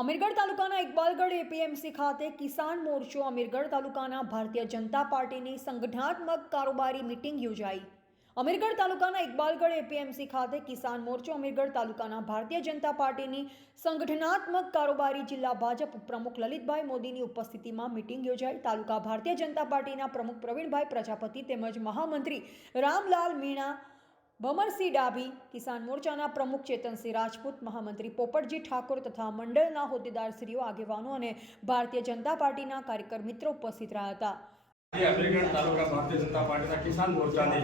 અમીરગઢ તાલુકાના ઇકબાલગઢ એપીએમસી ખાતે કિસાન મોરચો અમીરગઢ તાલુકાના ભારતીય જનતા પાર્ટીની સંગઠનાત્મક કારોબારી મીટિંગ યોજાઈ। અમીરગઢ તાલુકાના ઇકબાલગઢ એપીએમસી ખાતે કિસાન મોરચો અમીરગઢ તાલુકાના ભારતીય જનતા પાર્ટીની સંગઠનાત્મક કારોબારી જિલ્લા ભાજપ પ્રમુખ લલિતભાઈ મોદીની ઉપસ્થિતિમાં મીટિંગ યોજાઈ। તાલુકા ભારતીય જનતા પાર્ટીના પ્રમુખ પ્રવીણભાઈ પ્રજાપતિ તેમજ મહામંત્રી રામલાલ મીણા, ભમરસિંહ ડાભી, કિસાન મોરચાના પ્રમુખ ચેતનસિંહ રાજપૂત, મહામંત્રી પોપટજી ઠાકોર તથા મંડળના હોદ્દેદારશ્રીઓ, આગેવાનો અને ભારતીય જનતા પાર્ટીના કાર્યકર મિત્રો ઉપસ્થિત રહ્યા હતા। અમીરગઢ તાલુકા ભારતીય જનતા પાર્ટીના કિસાન મોરચાની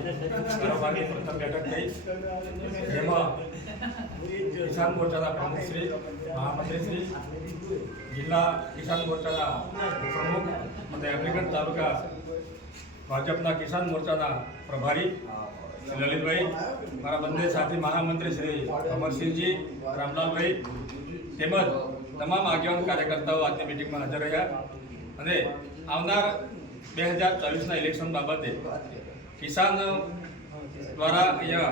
કારોબારની પ્રથમ બેઠક થઈ, જેમાં કિસાન મોરચાના પ્રમુખશ્રી, મહામંત્રીશ્રી, જિલ્લા કિસાન મોરચાના પ્રમુખ અને અમીરગઢ તાલુકા ભાજપના કિસાન મોરચાના પ્રભારી લલિતભાઈ, મારા બંને સાથી મહામંત્રી શ્રી અમરસિંહજી, રામલાલભાઈ તેમજ તમામ આગેવાન કાર્યકર્તાઓ આજની મિટિંગમાં હાજર રહ્યા અને આવનાર 2024ના ઇલેક્શન બાબતે કિસાન દ્વારા અહીંયા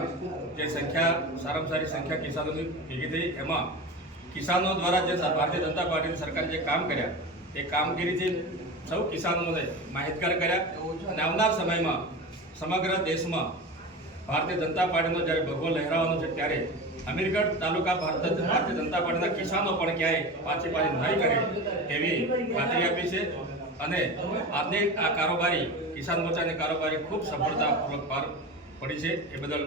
જે સંખ્યા સારામાં સારી સંખ્યા કિસાનોની ભેગી થઈ, એમાં કિસાનો દ્વારા જે ભારતીય જનતા પાર્ટીની સરકારે જે કામ કર્યા એ કામગીરીથી સૌ કિસાનોને માહિતગાર કર્યા અને આવનાર સમયમાં સમગ્ર દેશમાં ભારતીય જનતા પાર્ટીનો જ્યારે ભગવો લહેરાવાનો છે ત્યારે અમીરગઢ તાલુકા ભારતીય જનતા પાર્ટીના કિસાનો પણ ક્યાંય પાછી નહીં કરે એવી ખાતરી આપી છે અને આજની આ કારોબારી કિસાન મોરચાની કારોબારી ખૂબ સફળતાપૂર્વક પાર પડી છે। એ બદલ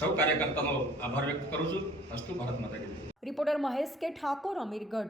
સૌ કાર્યકર્તાનો આભાર વ્યક્ત કરું છું। અસ્તુ ભારત માતા કી જય। રિપોર્ટર મહેશ કે ઠાકોર, અમીરગઢ।